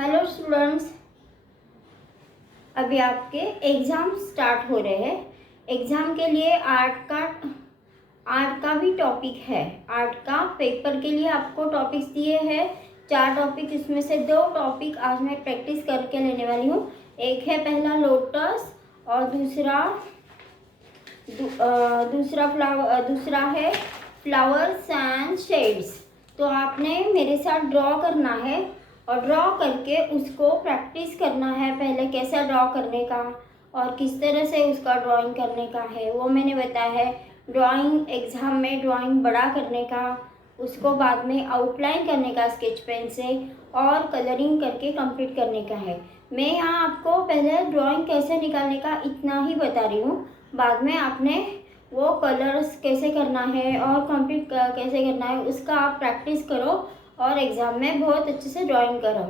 Hello students, अभी आपके exam start हो रहे हैं। एग्ज़ाम के लिए आर्ट का भी टॉपिक है। आर्ट का पेपर के लिए आपको टॉपिक्स दिए हैं 4 टॉपिक, इसमें से 2 टॉपिक आज मैं प्रैक्टिस करके लेने वाली हूँ। एक है पहला लोटस और दूसरा है फ्लावर्स एंड शेड्स। तो आपने मेरे साथ ड्रॉ करना है और ड्रॉ करके उसको प्रैक्टिस करना है। पहले कैसा ड्रॉ करने का और किस तरह से उसका ड्राइंग करने का है वो मैंने बताया है। ड्राइंग एग्ज़ाम में ड्राइंग बड़ा करने का, उसको बाद में आउटलाइन करने का स्केच पेन से और कलरिंग करके कंप्लीट करने का है। मैं यहाँ आपको पहले ड्राइंग कैसे निकालने का इतना ही बता रही हूँ। बाद में आपने वो कलर्स कैसे करना है और कंप्लीट कैसे करना है उसका आप प्रैक्टिस करो और एग्ज़ाम में बहुत अच्छे से ड्राइंग करो।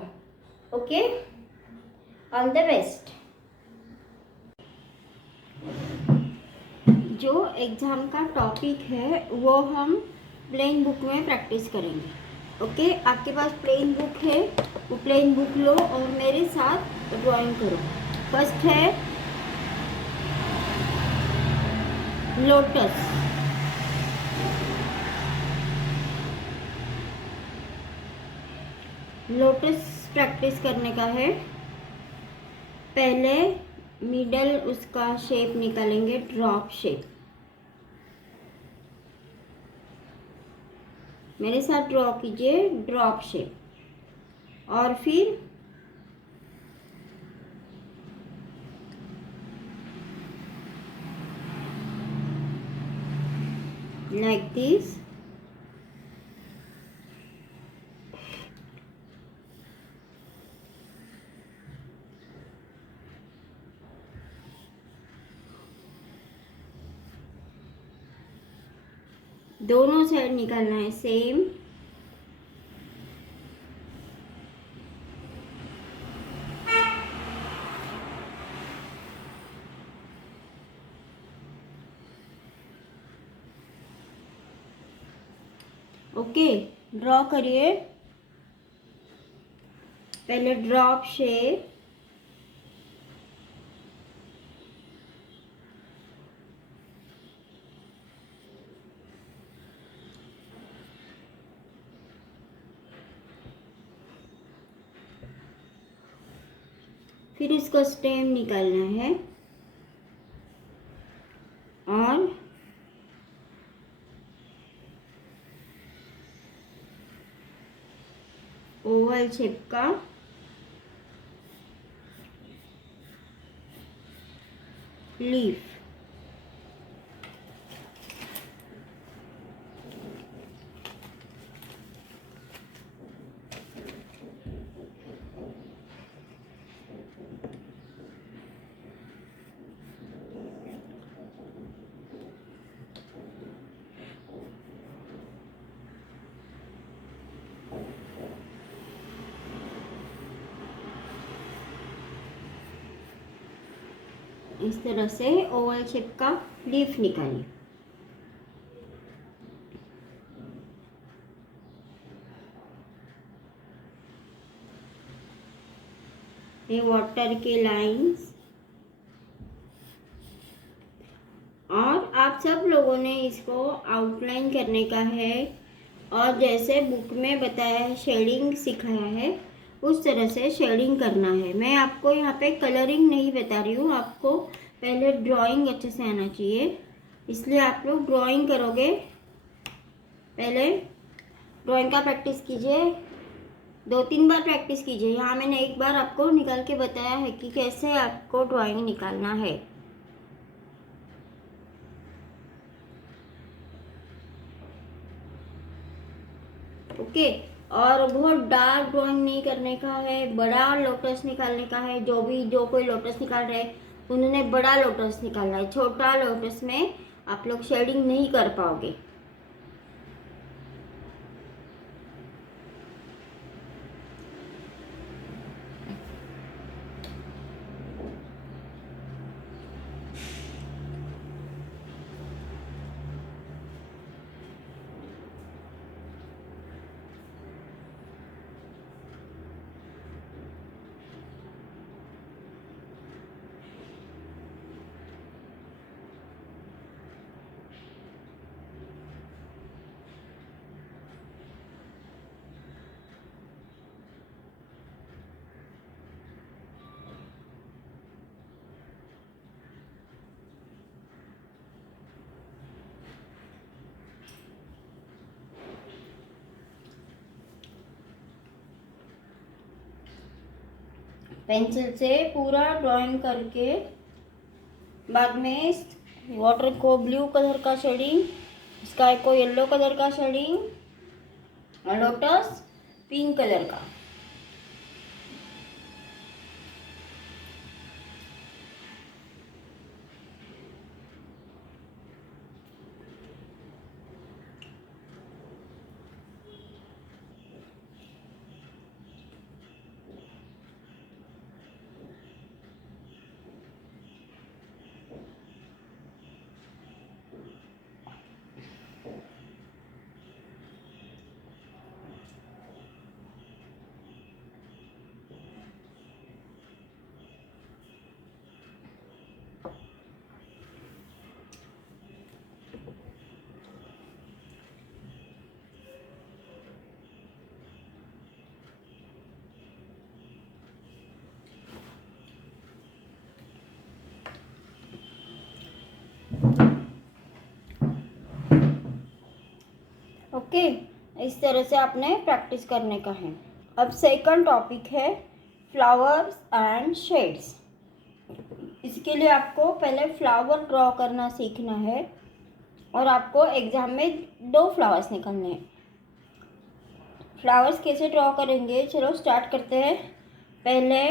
Okay, all the best. जो एग्ज़ाम का टॉपिक है वो हम प्लेन बुक में प्रैक्टिस करेंगे। ओके, आपके पास प्लेन बुक है, वो प्लेन बुक लो और मेरे साथ ड्राइंग करो। फर्स्ट है लोटस। लोटस प्रैक्टिस करने का है। पहले मिडल उसका शेप निकालेंगे, ड्रॉप शेप। मेरे साथ ड्रॉ कीजिए ड्रॉप शेप और फिर लाइक दिस। दोनों साइड निकालना है सेम। ओके, ड्रॉ करिए। पहले ड्रॉप शेप, फिर इसको स्टेम निकालना है और ओवल शेप का लीफ। इस तरह से ओवल शेप का लीफ निकालिए। ये वाटर के लाइंस। और आप सब लोगों ने इसको आउटलाइन करने का है और जैसे बुक में बताया है, शेडिंग सिखाया है, उस तरह से शेडिंग करना है। मैं आपको यहाँ पे कलरिंग नहीं बता रही हूँ, आपको पहले ड्राइंग अच्छे से आना चाहिए, इसलिए आप लोग ड्राइंग करोगे। पहले ड्राइंग का प्रैक्टिस कीजिए, 2-3 बार प्रैक्टिस कीजिए। यहाँ मैंने एक बार आपको निकाल के बताया है कि कैसे आपको ड्राइंग निकालना है। ओके, और बहुत डार्क ड्राइंग नहीं करने का है, बड़ा लोटस निकालने का है। जो कोई लोटस निकाल रहे उन्होंने बड़ा लोटस निकालना है। छोटा लोटस में आप लोग शेडिंग नहीं कर पाओगे। पेंसिल से पूरा ड्राइंग करके बाद में वाटर को ब्लू कलर का शेडिंग, स्काई को येलो कलर का शेडिंग और लोटस पिंक कलर का। ओके, इस तरह से आपने प्रैक्टिस करने का है। अब सेकंड टॉपिक है फ्लावर्स एंड शेड्स। इसके लिए आपको पहले फ्लावर ड्रॉ करना सीखना है और आपको एग्जाम में 2 फ्लावर्स निकालने हैं। फ्लावर्स कैसे ड्रॉ करेंगे, चलो स्टार्ट करते हैं। पहले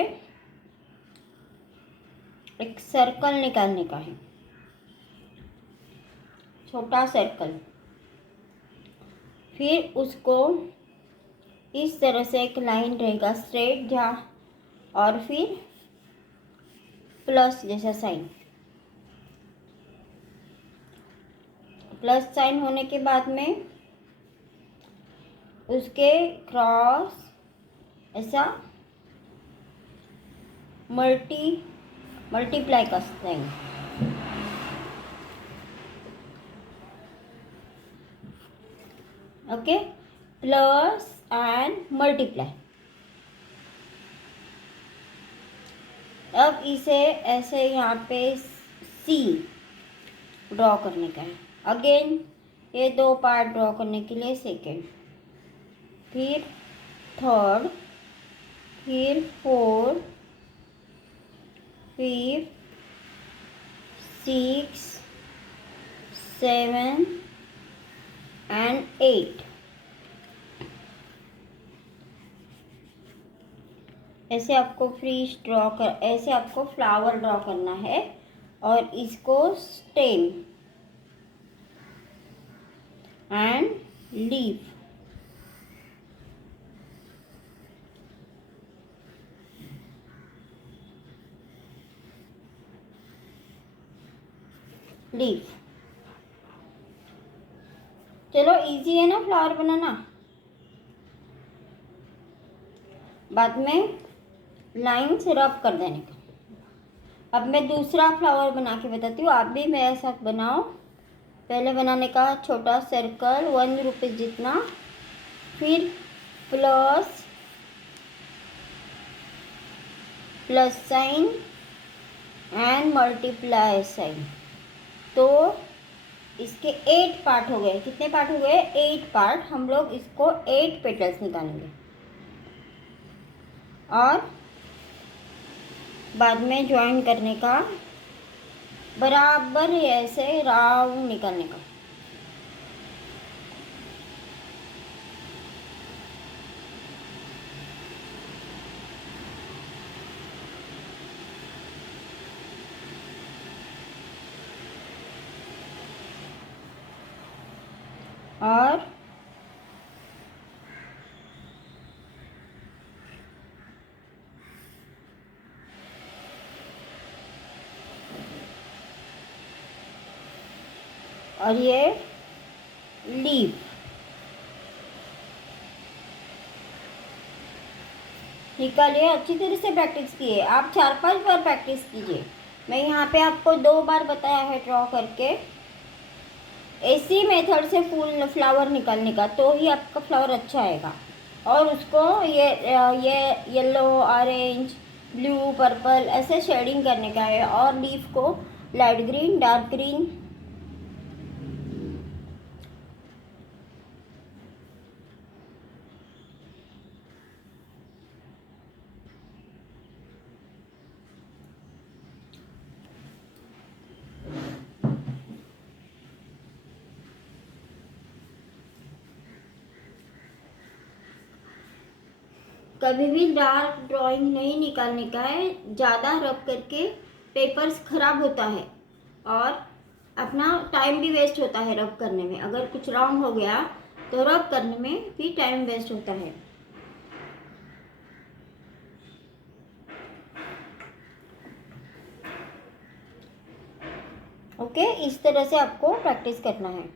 एक सर्कल निकालने का है, छोटा सर्कल। फिर उसको इस तरह से एक लाइन रहेगा स्ट्रेट जहाँ, और फिर प्लस जैसा साइन। प्लस साइन होने के बाद में उसके क्रॉस ऐसा मल्टीप्लाई का sign. Okay, plus and multiply. अब इसे ऐसे यहाँ पे सी ड्रॉ करने का है। अगेन ये 2 पार्ट ड्रॉ करने के लिए सेकेंड, फिर थर्ड, फिर फोर्थ, फिर 6, 7 एंड 8। ऐसे आपको ऐसे आपको फ्लावर ड्रॉ करना है और इसको स्टेम एंड लीफ। चलो इजी है ना फ्लावर बनाना। बाद में लाइन से रब कर देने का। अब मैं दूसरा फ्लावर बना के बताती हूँ, आप भी मेरे साथ बनाओ। पहले बनाने का छोटा सर्कल 1 रुपये जितना, फिर plus sign and multiply sign. तो इसके 8 पार्ट हो गए। कितने पार्ट हो गए? 8 पार्ट। हम लोग इसको 8 पेटल्स निकालेंगे और बाद में ज्वाइन करने का, बराबर ऐसे राउंड निकालने का। और ये लीफ। निकालिए, अच्छी तरह से प्रैक्टिस कीजिए। आप 4-5 बार प्रैक्टिस कीजिए। मैं यहाँ पे आपको 2 बार बताया है ड्रॉ करके। इसी मेथड से फूल फ्लावर निकालने का, तो ही आपका फ्लावर अच्छा आएगा। और उसको ये येलो, ऑरेंज, ब्लू, पर्पल ऐसे शेडिंग करने का है। और लीफ को लाइट ग्रीन, डार्क ग्रीन। कभी भी डार्क ड्राइंग नहीं निकालने का है, ज़्यादा रब करके पेपर्स ख़राब होता है और अपना टाइम भी वेस्ट होता है रब करने में। अगर कुछ रॉन्ग हो गया तो रब करने में भी टाइम वेस्ट होता है। ओके, इस तरह से आपको प्रैक्टिस करना है।